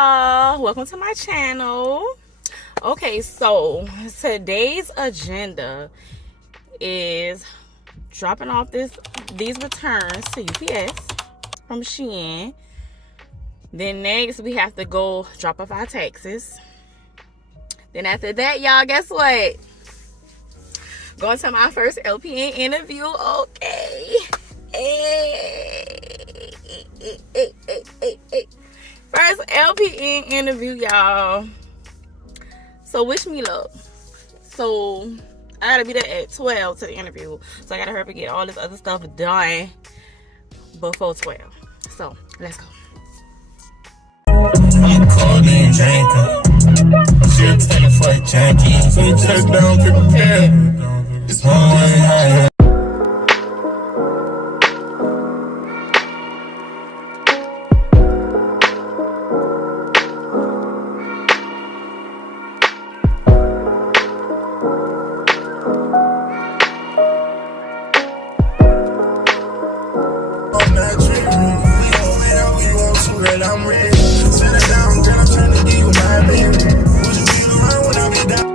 y'all, welcome to my channel. Okay, so today's agenda is dropping off these returns to UPS from Shein. Then next we have to go drop off our taxes. Then after that, y'all, guess what? Going to my first LPN interview. Okay. Hey. First LPN interview, y'all. So wish me luck. So I gotta be there at 12 to the interview. So I gotta hurry up and get all this other stuff done before 12. So let's go. I'm a cold name drinker. She'll take it for a janky. So you check down, people care. It's one way higher. I'm ready. Set it down, girl, I'm trying to give you my baby. Would you be around when I be down?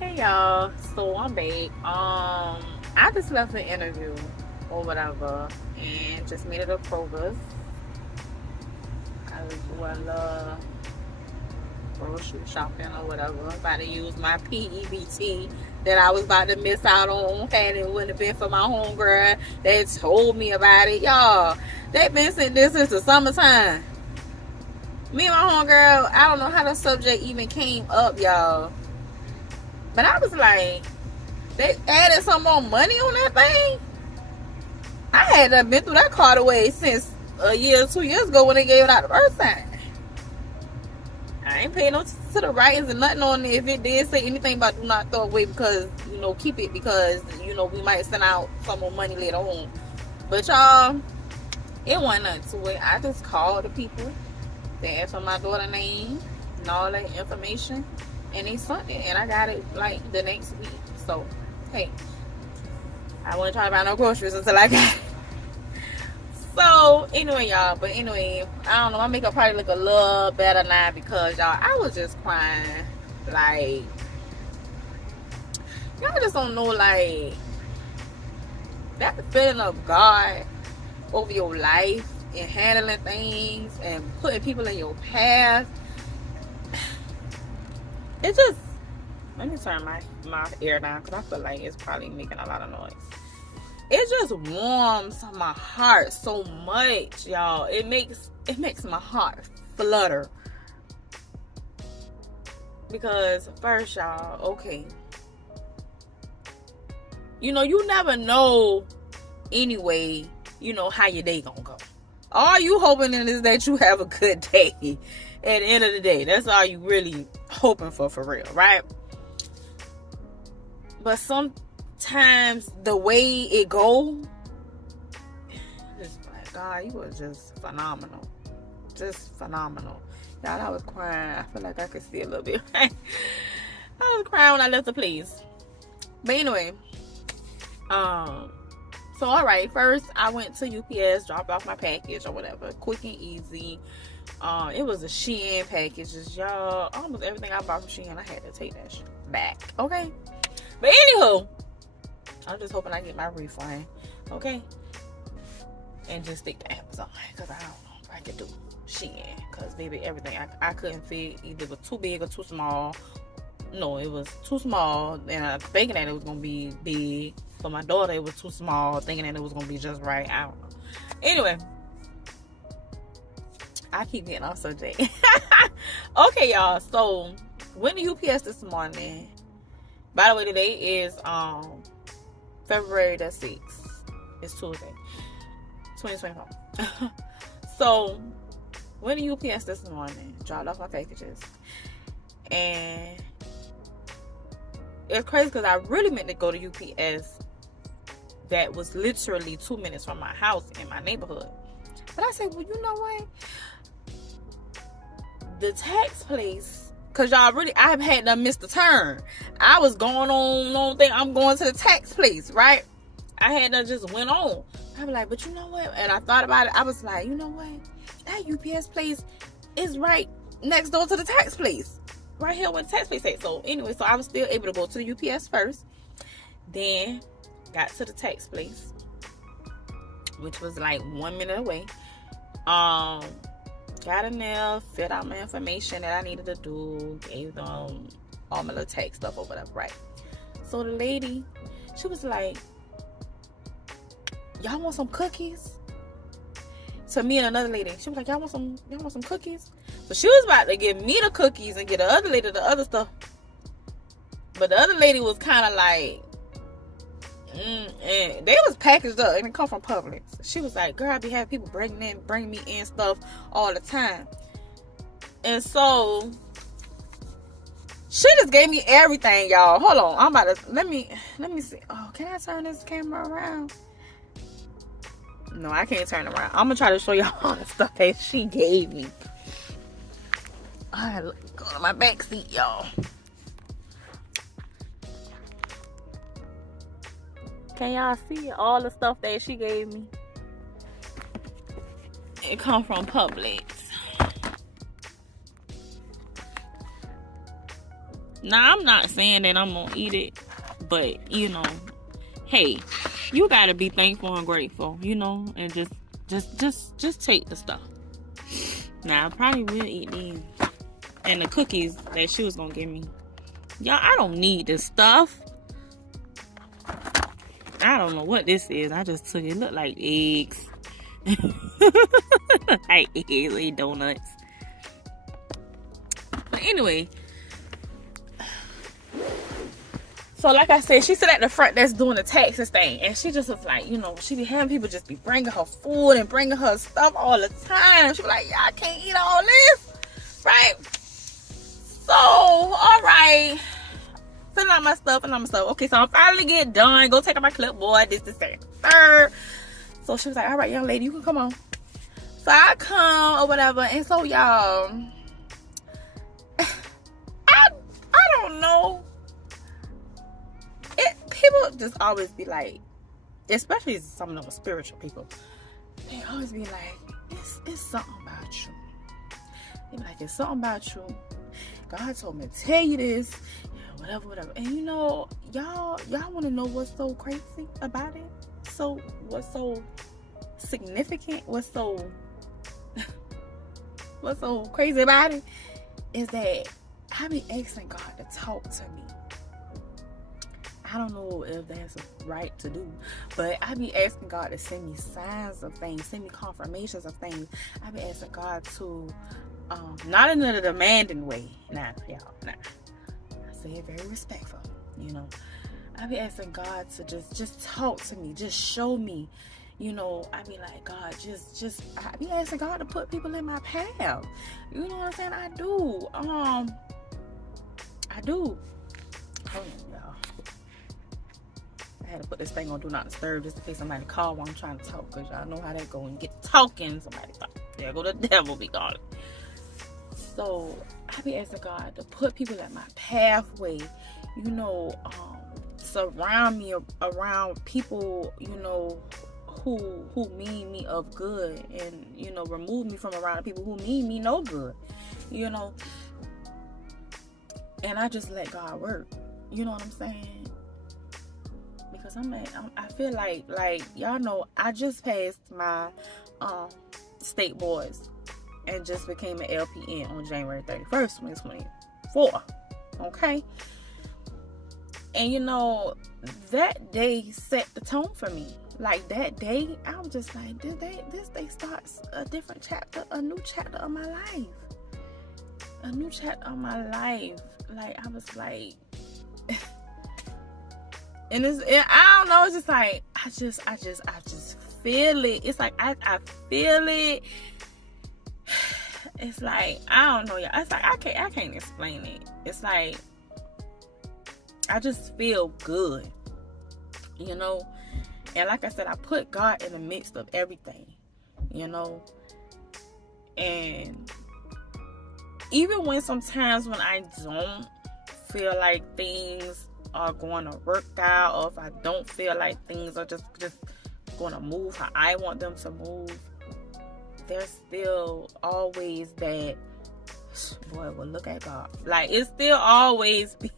Hey y'all, so I'm back. I just left the interview or whatever and just made it a Kroger's. I was doing grocery shopping or whatever. I'm about to use my PEBT that I was about to miss out on, and it wouldn't have been for my homegirl that told me about it. Y'all, they been sitting this since the summertime. Me and my homegirl, I don't know how the subject even came up, y'all. But I was like, they added some more money on that thing. I had been through that card away since a year or 2 years ago when they gave it out the first time. I ain't paying no to the writings and nothing on it. If it did say anything about do not throw away because, keep it because, we might send out some more money later on. But y'all, it wasn't nothing to it. I just called the people. They asked for my daughter's name and all that information. And they sent it. And I got it like the next week. So, hey, I wasn't trying to buy no groceries until I got it. So, anyway, y'all. But anyway, I don't know. My makeup probably look a little better now because, y'all, I was just crying. Like, y'all just don't know, like, that feeling of God over your life and handling things and putting people in your path. It just, let me turn my air down because I feel like it's probably making a lot of noise. It just warms my heart so much, y'all. It makes my heart flutter. Because first, y'all, okay. You never know anyway, how your day gonna go. All you hoping in is that you have a good day. At the end of the day, that's all you really hoping for real, right? But sometimes the way it go, it's like, God, you were just phenomenal. Just phenomenal. Y'all, I was crying. I feel like I could see a little bit. I was crying when I left the place. But anyway, so alright, first I went to UPS, dropped off my package or whatever. Quick and easy. It was a Shein package. Just, y'all, almost everything I bought from Shein, I had to take that shit back. Okay? But anywho, I'm just hoping I get my refund. Okay? And just stick to Amazon. Because I don't know if I can do Shein. Because, baby, everything I couldn't fit. Either it was too big or too small. No, it was too small. And I was thinking that it was going to be big. For my daughter, it was too small. Thinking that it was going to be just right. I don't know. Anyway. I keep getting off subject. Okay, y'all. So, went to UPS this morning. By the way, today is February the 6th. It's Tuesday. 2024. So, went to UPS this morning. Dropped off my packages. And it's crazy because I really meant to go to UPS that was literally 2 minutes from my house in my neighborhood. But I said, well, you know what? the tax place, cause y'all really, I had done missed the turn. I was going on thing. I'm going to the tax place, right? I had done just went on. I was like, but you know what? And I thought about it. I was like, you know what? That UPS place is right next door to the tax place, right here where the tax place at. So anyway, so I was still able to go to the UPS first. Then got to the tax place, which was like 1 minute away. Got in there, filled out my information that I needed to do, gave them all my little tax stuff or whatever, right? So the lady, she was like, y'all want some cookies? So me and another lady, she was like, y'all want some cookies? So she was about to give me the cookies and get the other lady the other stuff. But the other lady was kind of like, and they was packaged up and it come from Publix. She was like, girl, I be having people bring me in stuff all the time. And so she just gave me everything, y'all. Hold on, I'm about to let me see. Oh, can I turn this camera around? No, I can't turn around. I'm gonna try to show y'all all the stuff that she gave me. Alright, go to my back seat, y'all. Can y'all see all the stuff that she gave me? It come from Publix. Now, I'm not saying that I'm gonna eat it, but you know, hey, you gotta be thankful and grateful, you know, and just take the stuff. Now, I probably will eat these and the cookies that she was gonna give me. Y'all, I don't need this stuff. I don't know what this is. I just took it. It looked like eggs. Like eggs, like donuts. But anyway. So like I said, she sit at the front that's doing the taxes thing. And she just was like, you know, she be having people just be bringing her food and bringing her stuff all the time. She be like, y'all can't eat all this. Right? So, alright. Filling out my stuff. Okay, so I'm finally get done. Go take out my clipboard. This, that, third. So she was like, all right, young lady, you can come on. So I come or whatever. And so, y'all, I don't know. People just always be like, especially some of them spiritual people, they always be like, it's something about you. They be like, it's something about you. God told me to tell you this. Whatever. And you know, y'all want to know what's so crazy about it? So what's so significant? What's so crazy about it is that I be asking God to talk to me. I don't know if that's right to do, but I be asking God to send me signs of things, send me confirmations of things. I be asking God to, not in a demanding way. Nah. I say it very respectful, you know. I be asking God to just talk to me, just show me, you know. I be like, God, I be asking God to put people in my path. You know what I'm saying? I do. Hold on, y'all. I had to put this thing on Do Not Disturb just in case somebody call while I'm trying to talk, because y'all know how that go and get talking. Somebody talk. There go the devil be calling. So I be asking God to put people at my pathway, you know, surround me around people, you know, who mean me of good, and, you know, remove me from around people who mean me no good, you know. And I just let God work. You know what I'm saying? Because I feel like y'all know, I just passed my state boards and just became an LPN on January 31st, 2024. Okay? And you know, that day set the tone for me. Like that day, I was just like, this day starts a different chapter, a new chapter of my life. A new chapter of my life. Like, I was like, and I don't know, it's just like, I just feel it. It's like, I feel it. It's like, I don't know, y'all. It's like, I can't explain it. It's like, I just feel good, you know. And like I said, I put God in the midst of everything, you know. And even when sometimes when I don't feel like things are going to work out, or if I don't feel like things are just going to move how I want them to move, there's still always that, boy, well, look at God. Like, it still always be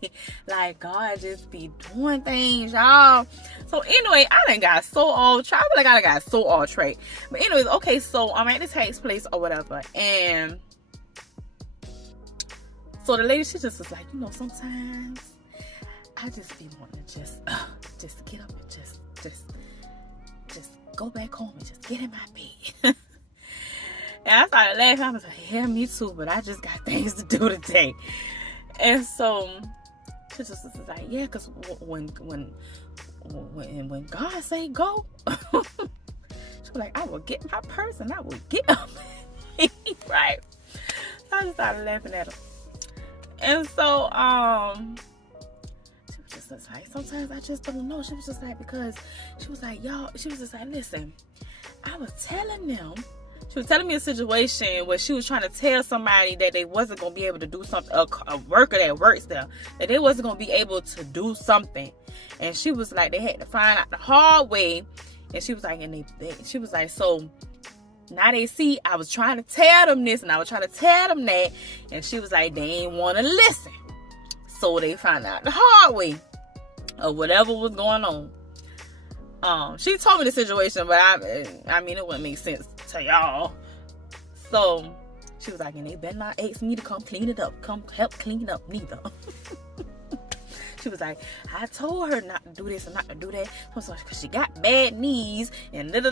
like God just be doing things, y'all. So anyway, I done got so off track. I feel like I done got so off track. But anyways, okay, so I'm at the tax place or whatever, and so the lady, she just was like, you know, sometimes I just be wanting to just get up and just go back home and just get in my bed. And I started laughing. I was like, yeah, me too, but I just got things to do today. And so she just was like, yeah, because when God say go, she was like, I will get my purse and I will get up. Right? So I just started laughing at her. And so she was just like, sometimes I just don't know. She was just like, because she was like, y'all, she was just like, listen, I was telling them. She was telling me a situation where she was trying to tell somebody that they wasn't going to be able to do something, a worker that works there, that they wasn't going to be able to do something. And she was like, they had to find out the hard way. And she was like, she was like, so now they see I was trying to tell them this and I was trying to tell them that. And she was like, they ain't want to listen. So they found out the hard way of whatever was going on. She told me the situation, but I mean, it wouldn't make sense to y'all. So she was like, and they better not ask me to come clean it up, come help clean up neither. She was like, I told her not to do this and not to do that. So because she got bad knees and y'all.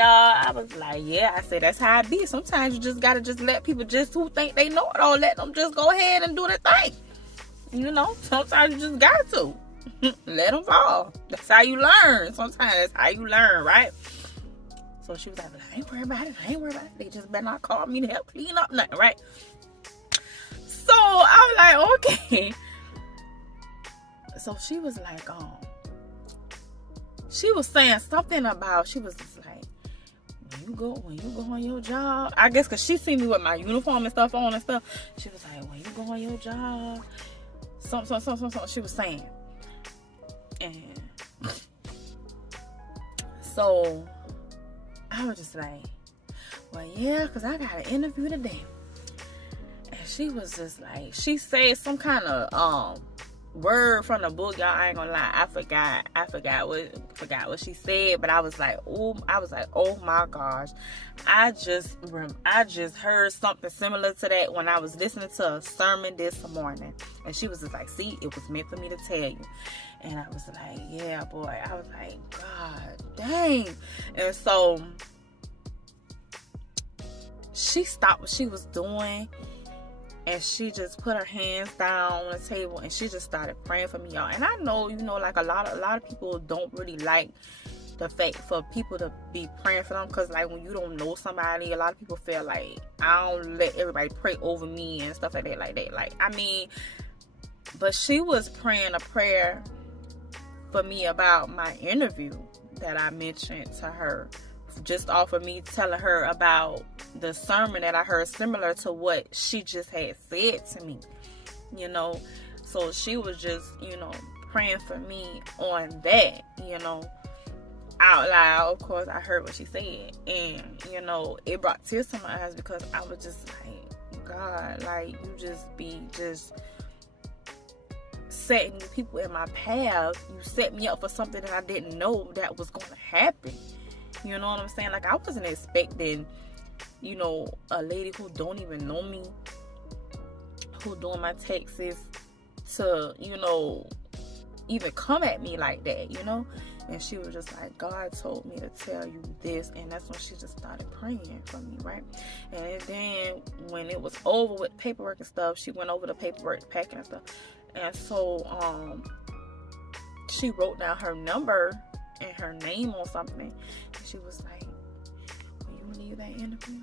I was like, yeah. I said, that's how it be. Sometimes you just gotta just let people just who think they know it all, let them just go ahead and do their thing. You know, sometimes you just got to. Let them fall. That's how you learn. Sometimes that's how you learn, right? So she was like, I ain't worried about it. They just better not call me to help clean up nothing, right? So I was like, okay. So she was like, she was saying something about, she was just like, when you go on your job, I guess because she seen me with my uniform and stuff on and stuff. She was like, when you go on your job, something she was saying. And so I was just like, well, yeah, because I got an interview today. And she was just like, she said some kind of word from the book, y'all. I ain't gonna lie, I forgot what she said, but I was like, oh my gosh, I just heard something similar to that when I was listening to a sermon this morning. And she was just like, see, it was meant for me to tell you. And I was like, yeah, boy. I was like, God dang. And so she stopped what she was doing, and she just put her hands down on the table, and she just started praying for me, y'all. And I know, you know, like a lot of people don't really like the fact for people to be praying for them, because like when you don't know somebody, a lot of people feel like, I don't let everybody pray over me and stuff like that. Like, I mean, but she was praying a prayer for me about my interview that I mentioned to her, just off of me telling her about the sermon that I heard similar to what she just had said to me, you know. So she was just, you know, praying for me on that, you know, out loud. Of course, I heard what she said, and, you know, it brought tears to my eyes, because I was just like, God, like, you just be just setting people in my path. You set me up for something that I didn't know that was going to happen. You know what I'm saying? Like, I wasn't expecting, you know, a lady who don't even know me, who doing my taxes, to, you know, even come at me like that, you know? And she was just like, God told me to tell you this. And that's when she just started praying for me, right? And then when it was over with paperwork and stuff, she went over the paperwork, packing and stuff. And so she wrote down her number and her name on something. And she was like, when you leave that interview,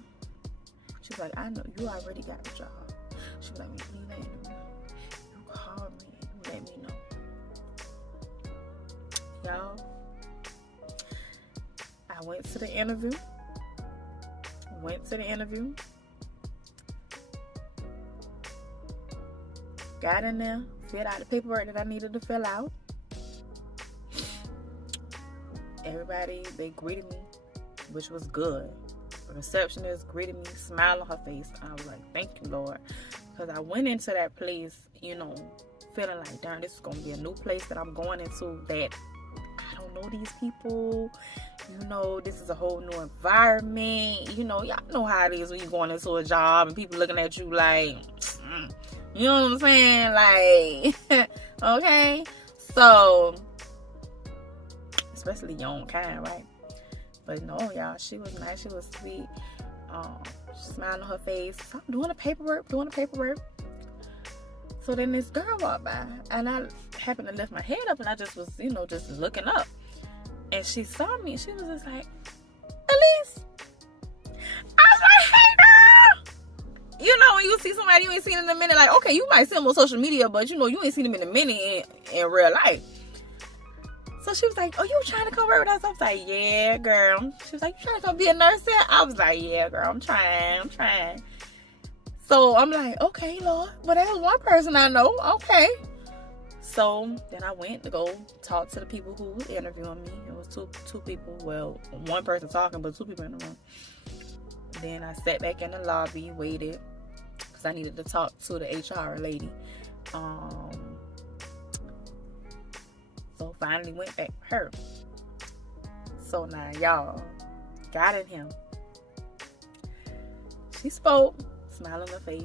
she was like, I know you already got the job. She was like, when you leave that interview, you call me and you let me know. Y'all, I went to the interview. Got in there, filled out the paperwork that I needed to fill out. Everybody, they greeted me, which was good. The receptionist greeted me, smile on her face. I was like, thank you, Lord. Because I went into that place, you know, feeling like, darn, this is going to be a new place that I'm going into that I don't know these people. You know, this is a whole new environment. You know, y'all know how it is when you're going into a job and people looking at you like, you know what I'm saying? Like, okay. So, especially your own kind, right? But no, y'all, she was nice. She was sweet. She smiled on her face. So I'm doing the paperwork. So then this girl walked by, and I happened to lift my head up, and I just was, you know, just looking up. And she saw me, and she was just like, Elise. I was like, hey, girl. You know, when you see somebody you ain't seen in a minute, like, okay, you might see them on social media, but, you know, you ain't seen them in a minute in real life. So she was like, oh, you trying to come work with us? I was like, yeah, girl. She was like, you trying to come be a nurse here? I was like, yeah, girl, I'm trying. So I'm like, okay, Lord. Well, that was one person I know. Okay. So then I went to go talk to the people who were interviewing me. It was two people. Well, one person talking, but two people in the room. Then I sat back in the lobby, waited, because I needed to talk to the HR lady. So finally went back with her. So now y'all got in him. She spoke, smile on her face,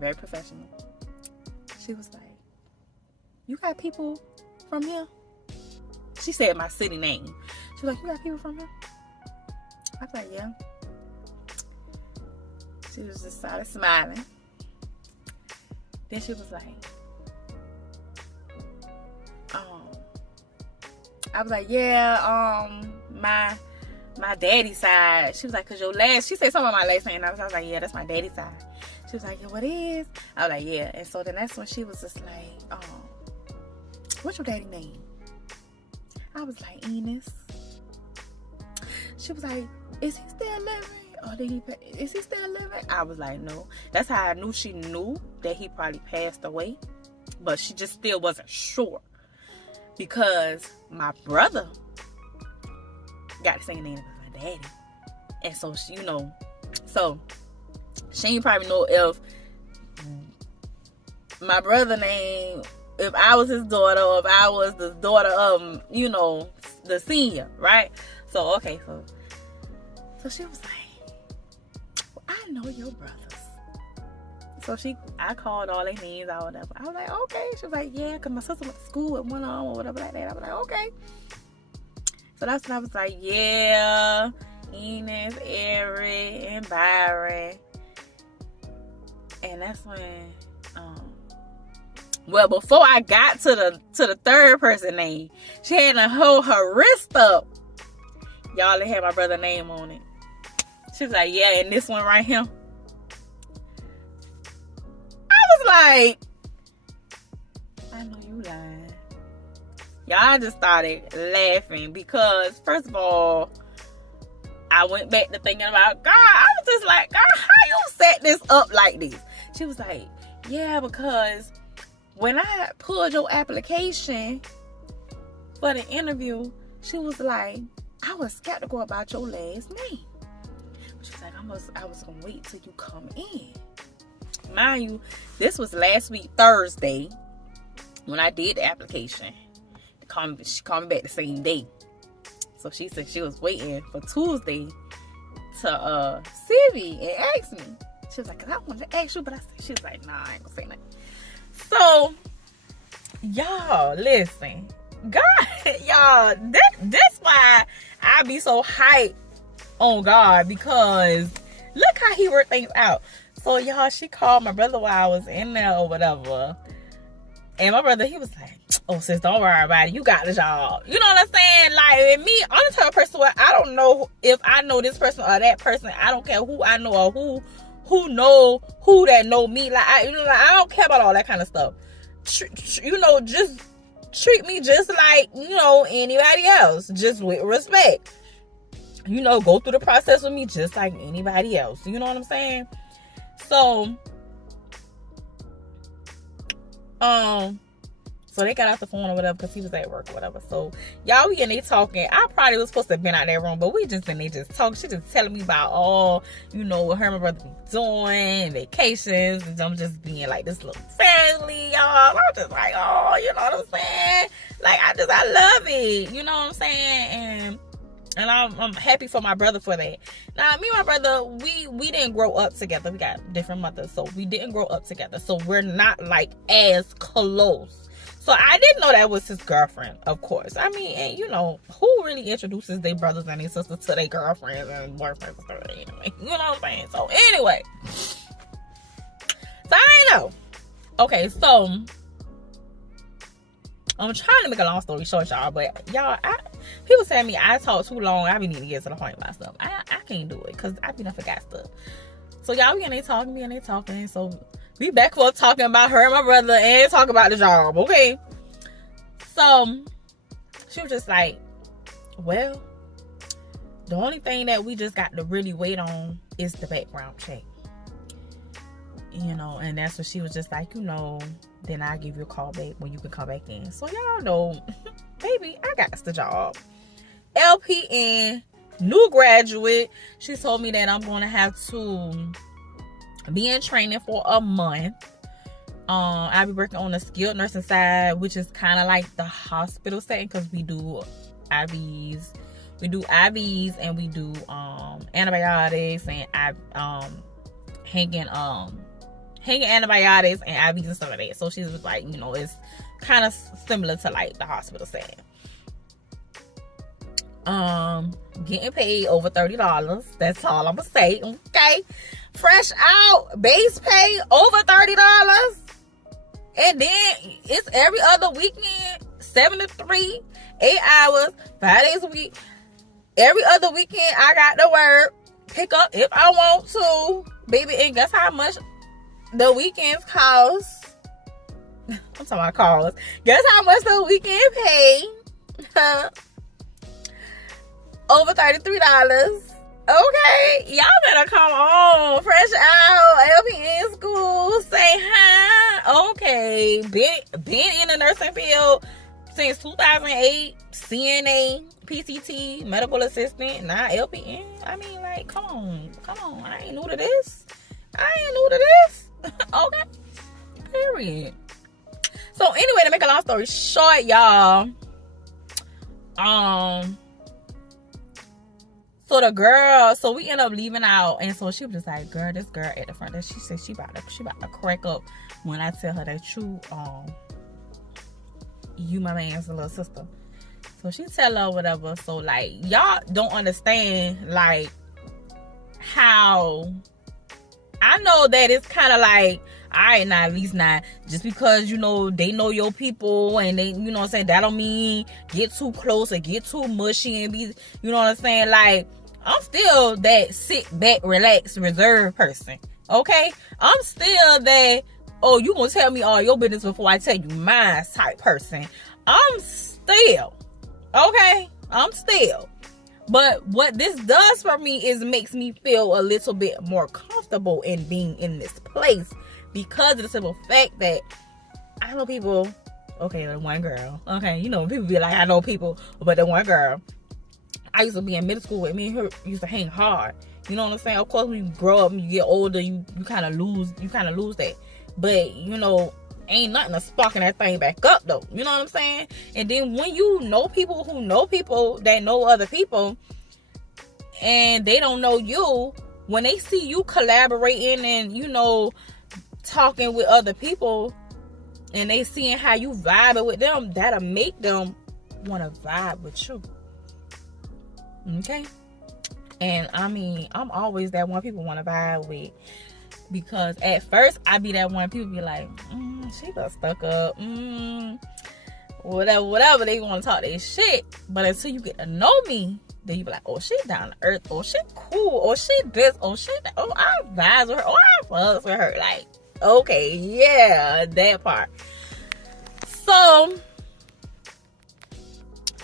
very professional. She was like, you got people from here? She said my city name. She was like, you got people from here? I was like, yeah. She was just started smiling. Then she was like, I was like, yeah, my daddy's side. She was like, cause she said something about my last name. And I was like, yeah, that's my daddy's side. She was like, yeah, what is? I was like, yeah. And so then that's when she was just like, what's your daddy name? I was like, Enos. She was like, is he still living? Or is he still living? I was like, no. That's how I knew she knew that he probably passed away. But she just still wasn't sure. Because my brother got the same name as my daddy. And so, she, you know, so she ain't probably know if my brother name, if I was his daughter or if I was the daughter of, you know, the senior, right? So, okay, so she was like, well, I know your brothers. So I called all their names or whatever. I was like, okay. She was like, yeah, because my sister went to school with one of them or whatever like that. I was like, okay. So that's when I was like, yeah, Enos, Eric, and Byron. And that's when, well, before I got to the third person name, she had to hold her wrist up. Y'all, they had my brother's name on it. She was like, yeah, and this one right here. Like, I know you lying. Y'all just started laughing because, first of all, I went back to thinking about God. I was just like, God, how you set this up like this? She was like, yeah, because when I pulled your application for the interview, she was like, I was skeptical about your last name. She was like, I was gonna wait till you come in. Mind you, this was last week Thursday when I did the application. She called me back the same day. So she said she was waiting for Tuesday to see me and ask me. She was like, cause I wanted to ask you, but she was like, nah, I ain't gonna say nothing. So y'all listen. God, y'all, that's why I be so hyped on God, because look how he worked things out. So, y'all, she called my brother while I was in there or whatever. And my brother, he was like, oh, sis, don't worry about it. You got the job. You know what I'm saying? Like, and me, I'm the type of person where I don't know if I know this person or that person. I don't care who I know or who know who that know me. Like, I don't care about all that kind of stuff. You know, just treat me just like, you know, anybody else. Just with respect. You know, go through the process with me just like anybody else. You know what I'm saying? So, So they got off the phone or whatever because he was at work or whatever. So y'all, we in there talking. I probably was supposed to have been out that room, but we just in there just talking. She just telling me about all, what her and my brother be doing, vacations, and I'm just being like this little family, y'all. I'm just like, oh, you know what I'm saying? Like I love it, you know what I'm saying? And I'm happy for my brother for that. Now, me and my brother, we didn't grow up together. We got different mothers, so we didn't grow up together. So we're not like as close. So I didn't know that was his girlfriend, of course. I mean, and who really introduces their brothers and their sisters to their girlfriends and boyfriends and stuff anyway? You know what I'm saying? So anyway. So I know. Okay, so I'm trying to make a long story short, y'all, but y'all, people tell me I talk too long. I be needing to get to the point about stuff. I can't do it because I be done forgot stuff. So y'all, we in there talking. So we back for talking about her and my brother and talk about the job, okay? So she was just like, well, the only thing that we just got to really wait on is the background check. And that's what she was just like, then I'll give you a call back when you can come back in. So y'all know, baby, I got the job. LPN, new graduate. She told me that I'm going to have to be in training for a month. I'll be working on the skilled nursing side, which is kind of like the hospital setting because we do IVs. We do IVs and we do antibiotics and hanging antibiotics and IVs and stuff like that. So she's like, it's kind of similar to like the hospital setting. Getting paid over $30. That's all I'm gonna say. Okay. Fresh out, base pay over $30. And then it's every other weekend, 7 to 3, 8 hours, 5 days a week. Every other weekend I got to work, pick up if I want to, baby. And guess how much the weekends cost? I'm talking about calls. Guess how much the weekend pay? Over $33. Okay, y'all better come on. Fresh out, LPN school, say hi. Okay, been in the nursing field since 2008. CNA, PCT, medical assistant, now LPN. I mean, like, come on. I ain't new to this. Okay, period. So anyway, to make a long story short, y'all, so the girl, so we end up leaving out, and so she was just like, girl, this girl at the front, she said she about to crack up when I tell her that you my man's little sister. So she tell her whatever. So like, y'all don't understand like how I know that it's kind of like, all right, now at least not just because they know your people and they, what I'm saying, that don't mean get too close or get too mushy and be, what I'm saying, like, I'm still that sit back, relax, reserved person. Okay, I'm still that, oh, you gonna tell me all your business before I tell you mine type person. I'm still but what this does for me is makes me feel a little bit more comfortable in being in this place, because of the simple fact that I know people. Okay, the one girl. Okay, people be like, I know people, but the one girl I used to be in middle school with, me and her used to hang hard. You know what I'm saying? Of course, when you grow up and you get older, you kind of lose that. But ain't nothing to sparking that thing back up though. You know what I'm saying? And then when you know people who know people that know other people, and they don't know you, when they see you collaborating and talking with other people, and they seeing how you vibing with them, that'll make them want to vibe with you. Okay? And I mean, I'm always that one people want to vibe with, because at first I be that one people be like, she got stuck up, whatever they want to talk their shit. But until you get to know me, then you be like, oh, she down to earth, oh, she cool, oh, she this, oh, she that, oh, I vibe with her, oh, I fucks with her. Like, okay, yeah, that part.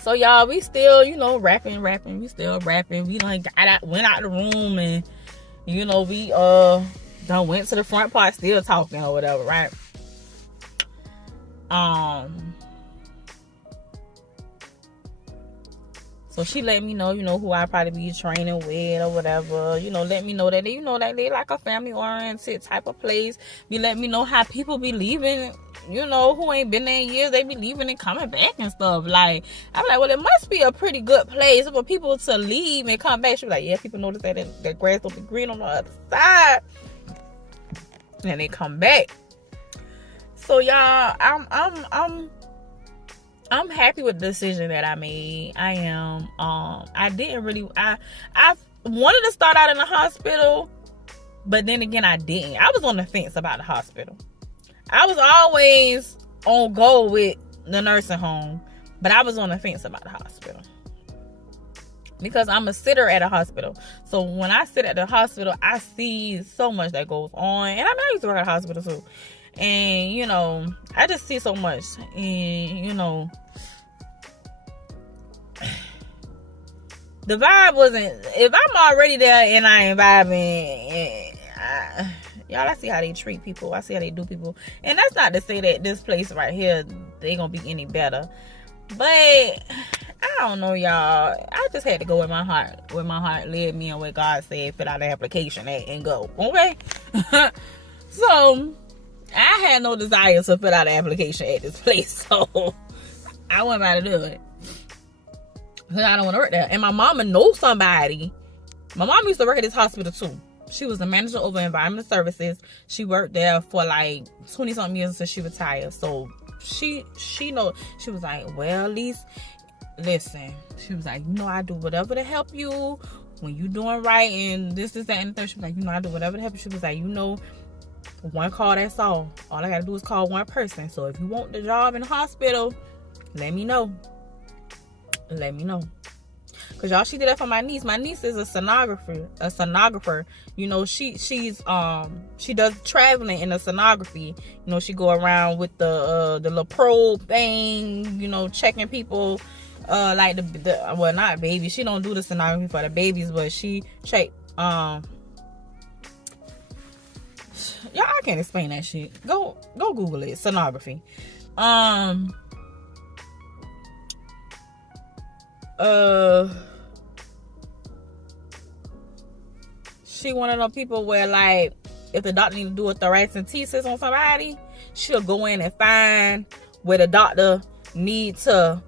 So y'all, we still, rapping. We still rapping. We done went out the room, and we done went to the front part, still talking or whatever, right? So she let me know, who I probably be training with or whatever. Let me know that they like a family oriented type of place. Be let me know how people be leaving, who ain't been there in years. They be leaving and coming back and stuff. Like, I'm like, well, it must be a pretty good place for people to leave and come back. She be like, yeah, people notice that grass don't be green on the other side. And they come back. So y'all, I'm happy with the decision that I made. I am. I wanted to start out in the hospital, but then again, I didn't. I was on the fence about the hospital. I was always on go with the nursing home, but I was on the fence about the hospital. Because I'm a sitter at a hospital. So when I sit at the hospital, I see so much that goes on. And I used to work at a hospital too. And, I just see so much. And, the vibe wasn't... If I'm already there and I ain't vibing... y'all, I see how they treat people. I see how they do people. And that's not to say that this place right here, they gonna be any better. But... I don't know, y'all. I just had to go with my heart. Where my heart led me and where God said, fill out the application and go. Okay? So... I had no desire to fill out an application at this place, so I wasn't about to do it. Because I don't want to work there. And my mama knows somebody. My mom used to work at this hospital too. She was the manager over environmental services. She worked there for like 20-something years until she retired. So she know. She was like, well, at least, listen. She was like, I do whatever to help you when you doing right and this, that, and the third. She was like, I do whatever to help you. She was like, one call, that's all. All I gotta do is call one person. So if you want the job in the hospital, let me know. Cause y'all, she did that for my niece. My niece is a sonographer. She does traveling in the sonography. She go around with the little probe thing, checking people, like well, not babies. She don't do the sonography for the babies, but she check, y'all, I can't explain that shit. Go Google it. Sonography. She one of those people where, like, if the doctor need to do a thoracentesis on somebody, she'll go in and find where the doctor need to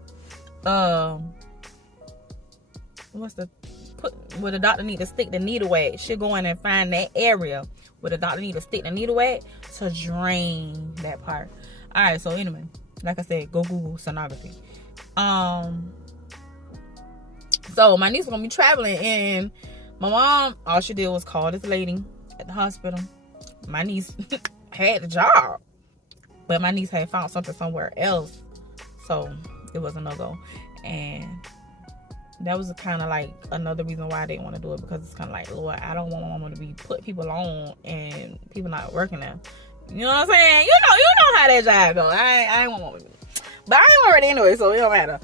where the doctor need to stick the needle at. She'll go in and find that area where the doctor need to stick the needle at to drain that part. Alright, so anyway, like I said, go Google sonography. So my niece is gonna be traveling, and my mom, all she did was call this lady at the hospital. My niece had the job, but my niece had found something somewhere else, so it was a no-go. And that was kind of like another reason why I didn't want to do it, because it's kind of like, Lord, I don't want my mama to be put people on and people not working there. You know what I'm saying? You know how that job go. I ain't want mama to be. But I ain't already anyway, so it don't matter.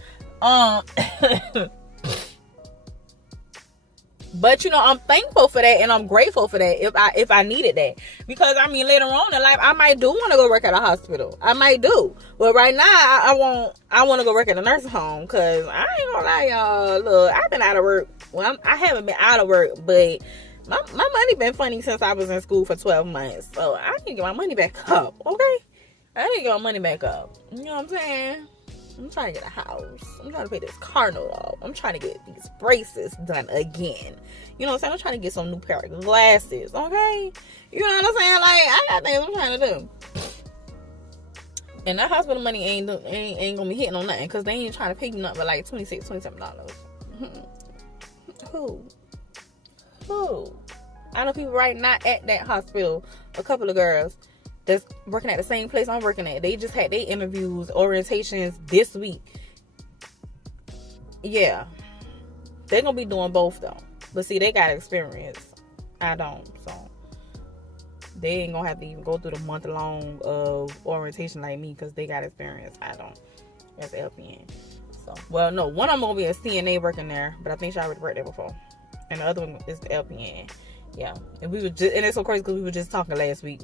But I'm thankful for that, and I'm grateful for that if I needed that, because later on in life I might do want to go work at a hospital. I might do, but right now I want to go work at a nursing home, because I ain't gonna lie, y'all. Look, I've been out of work. Well, I haven't been out of work, but my money been funny since I was in school for 12 months. So I need to get my money back up, okay? I need to get my money back up. You know what I'm saying? I'm trying to get a house. I'm trying to pay this car note off. I'm trying to get these braces done again. You know what I'm saying? I'm trying to get some new pair of glasses, okay? You know what I'm saying? Like, I got things I'm trying to do. And that hospital money ain't gonna be hitting on nothing, because they ain't trying to pay you nothing but like $26, $27. Who? I know people right now at that hospital, a couple of girls that's working at the same place I'm working at. They just had their interviews, orientations this week. Yeah. They're going to be doing both, though. But see, they got experience. I don't. So, they ain't going to have to even go through the month-long of orientation like me, because they got experience. I don't. That's LPN. So, well, no. One of them going to be a CNA working there, but I think she already worked there before. And the other one is the LPN. Yeah. And it's so crazy, because we were just talking last week.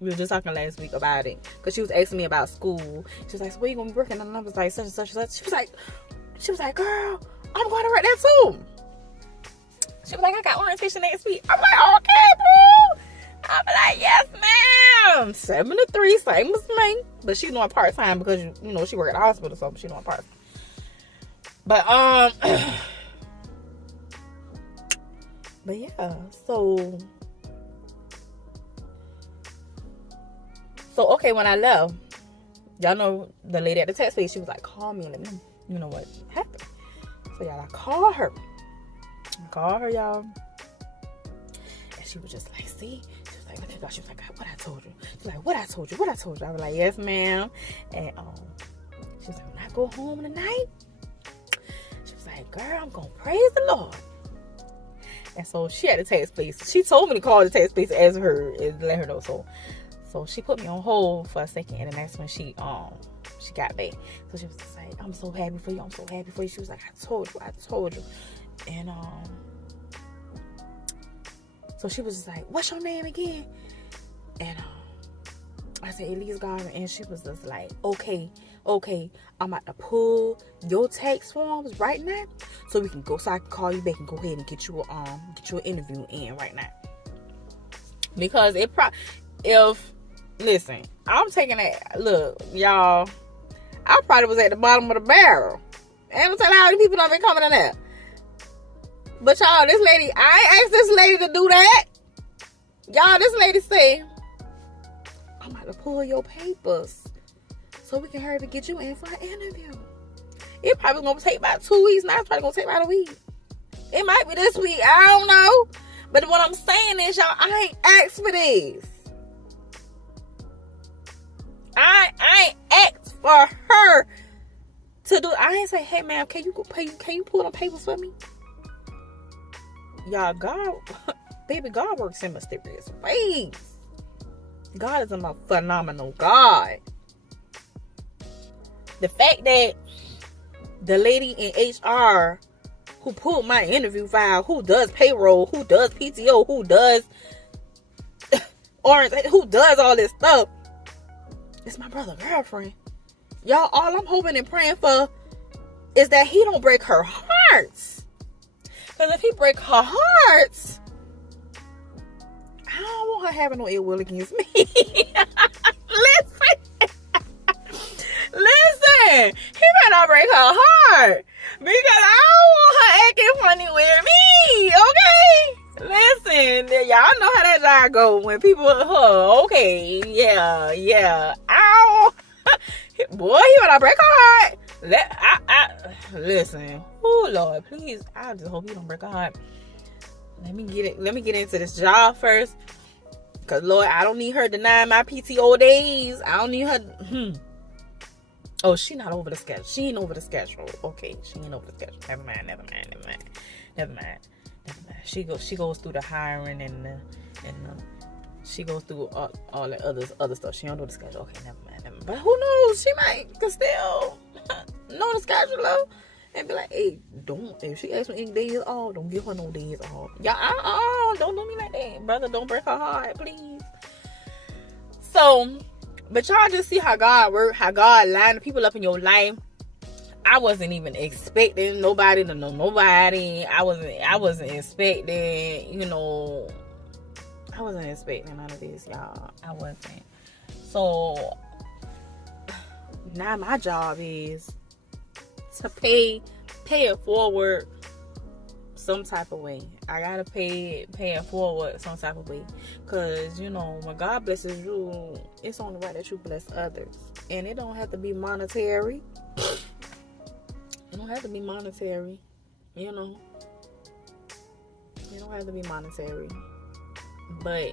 We were just talking last week about it. Because she was asking me about school. She was like, so where you going to be working? And I was like, such and such and such. She was like, girl, I'm going to work there too. She was like, I got orientation next week. I'm like, okay, boo. I'm like, yes, ma'am. 7 to 3, same as me. But she's doing part-time because, you know, she work at the hospital, so she's doing part-time. But, but yeah, so, okay, when I left, y'all know the lady at the text place, she was like, call me and let me know, you know what happened. So, y'all, I called her. Y'all. And she was just like, see? She was like, look at God. She was like, what I told you? She was like, what I told you? I was like, yes, ma'am. And she was like, when I go home tonight, she was like, girl, I'm going to praise the Lord. And so she had the text place. She told me to call the text place as her and let her know. So she put me on hold for a second, and then that's when she got back. So she was just like, I'm so happy for you. She was like, I told you. And so she was just like, what's your name again? And I said, Elise Garvin. And she was just like, okay, I'm about to pull your tax forms right now, so we can go, so I can call you back and go ahead and get you an interview in right now. Because listen, I'm taking that, look, y'all, I probably was at the bottom of the barrel. And I'm telling you how many people don't been coming in there. But y'all, this lady, I ain't asked this lady to do that. Y'all, this lady say, I'm about to pull your papers so we can hurry to get you in for an interview. It probably gonna take about 2 weeks. Now it's probably gonna take about a week. It might be this week. I don't know. But what I'm saying is, y'all, I ain't asked for this. I ain't asked for her to do. I ain't say, hey, ma'am, can you pull them papers for me? Y'all, God works in mysterious ways. God is a phenomenal God. The fact that the lady in HR who pulled my interview file, who does payroll, who does PTO, who does orange, who does all this stuff, it's my brother's girlfriend. Y'all, all I'm hoping and praying for is that he don't break her heart. Because if he break her heart, I don't want her having no ill will against me. Listen, he better not break her heart, because I don't want her acting funny with me, okay? Listen, y'all know how that job go when people, okay, yeah, ow. Boy, he better not break her heart. Listen, oh Lord, please, I just hope he don't break her heart. Let me get into this job first, because Lord, I don't need her denying my PTO days. I don't need her. Oh, she not over the schedule. She ain't over the schedule. Okay, she ain't over the schedule. Never mind. She goes through the hiring and she goes through all the other stuff. She don't know the schedule. Okay, never mind. But who knows? She can still know the schedule and be like, hey, if she asks me any days off, don't give her no days off. Y'all, don't do me like that, brother. Don't break her heart, please. So. But y'all just see how God works, how God lined the people up in your life. I wasn't even expecting nobody to know nobody. I wasn't expecting, I wasn't expecting none of this, y'all. I wasn't. So now my job is to pay it forward some type of way. I gotta pay it forward some type of way, because when God blesses you, it's only right that you bless others, and it don't have to be monetary. It don't have to be monetary. It don't have to be monetary. But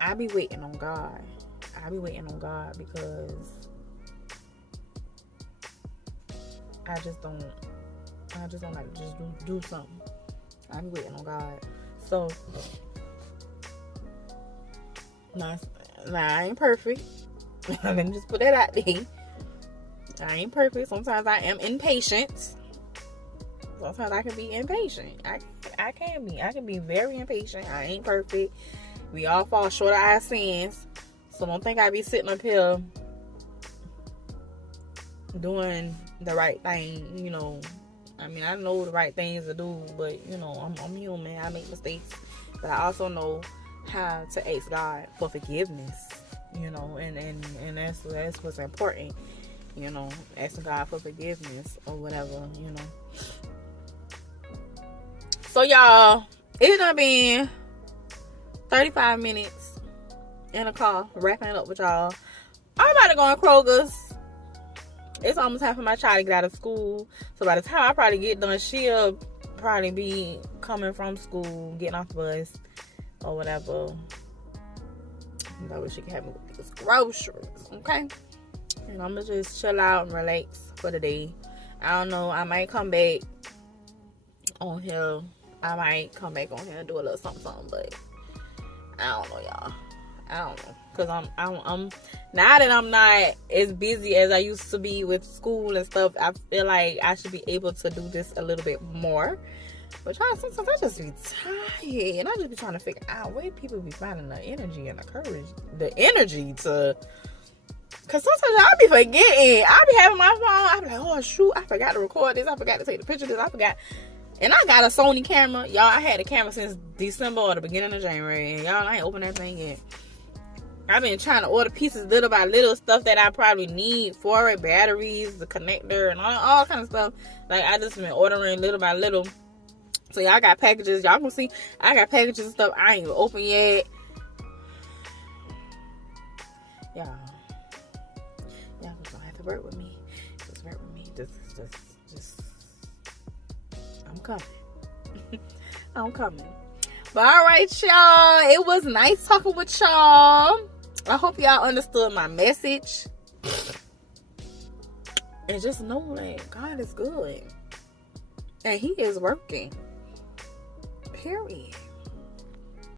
I be waiting on God. Because I just don't like to just do something. I'm waiting on God. So, nah, I ain't perfect. Let me just put that out there. I ain't perfect. Sometimes I am impatient. Sometimes I can be impatient. I can be very impatient. I ain't perfect. We all fall short of our sins. So don't think I be sitting up here doing the right thing, you know. I mean, I know the right things to do, but you know, I'm human. I make mistakes, but I also know how to ask God for forgiveness, you know, and that's what's important, you know, asking God for forgiveness or whatever, you know. So y'all, it done been 35 minutes in a car wrapping it up with y'all. I'm about to go in Kroger's. It's almost time for my child to get out of school. So by the time I probably get done, she'll probably be coming from school, getting off the bus or whatever. That way she can have me with these groceries, okay? And I'm gonna just chill out and relax for the day. I don't know. I might come back on here. And do a little something, but I don't know, y'all. I don't know, cause I'm now that I'm not as busy as I used to be with school and stuff. I feel like I should be able to do this a little bit more. But y'all, sometimes I just be tired, and I just be trying to figure out where people be finding the energy and the courage, the energy to. Cause sometimes I be forgetting. I be having my phone. I be like, oh shoot, I forgot to record this. I forgot to take the picture of this. I forgot. And I got a Sony camera. Y'all, I had a camera since December or the beginning of January. And y'all, I ain't opened that thing yet. I've been trying to order pieces little by little, stuff that I probably need for it, batteries, the connector, and all kind of stuff. Like, I just been ordering little by little. So y'all got packages. Y'all can see I got packages and stuff I ain't even open yet. Y'all gonna have to work with me. Just work with me. Just. I'm coming. I'm coming. But alright, y'all. It was nice talking with y'all. I hope y'all understood my message. And just know that God is good. And He is working. Period.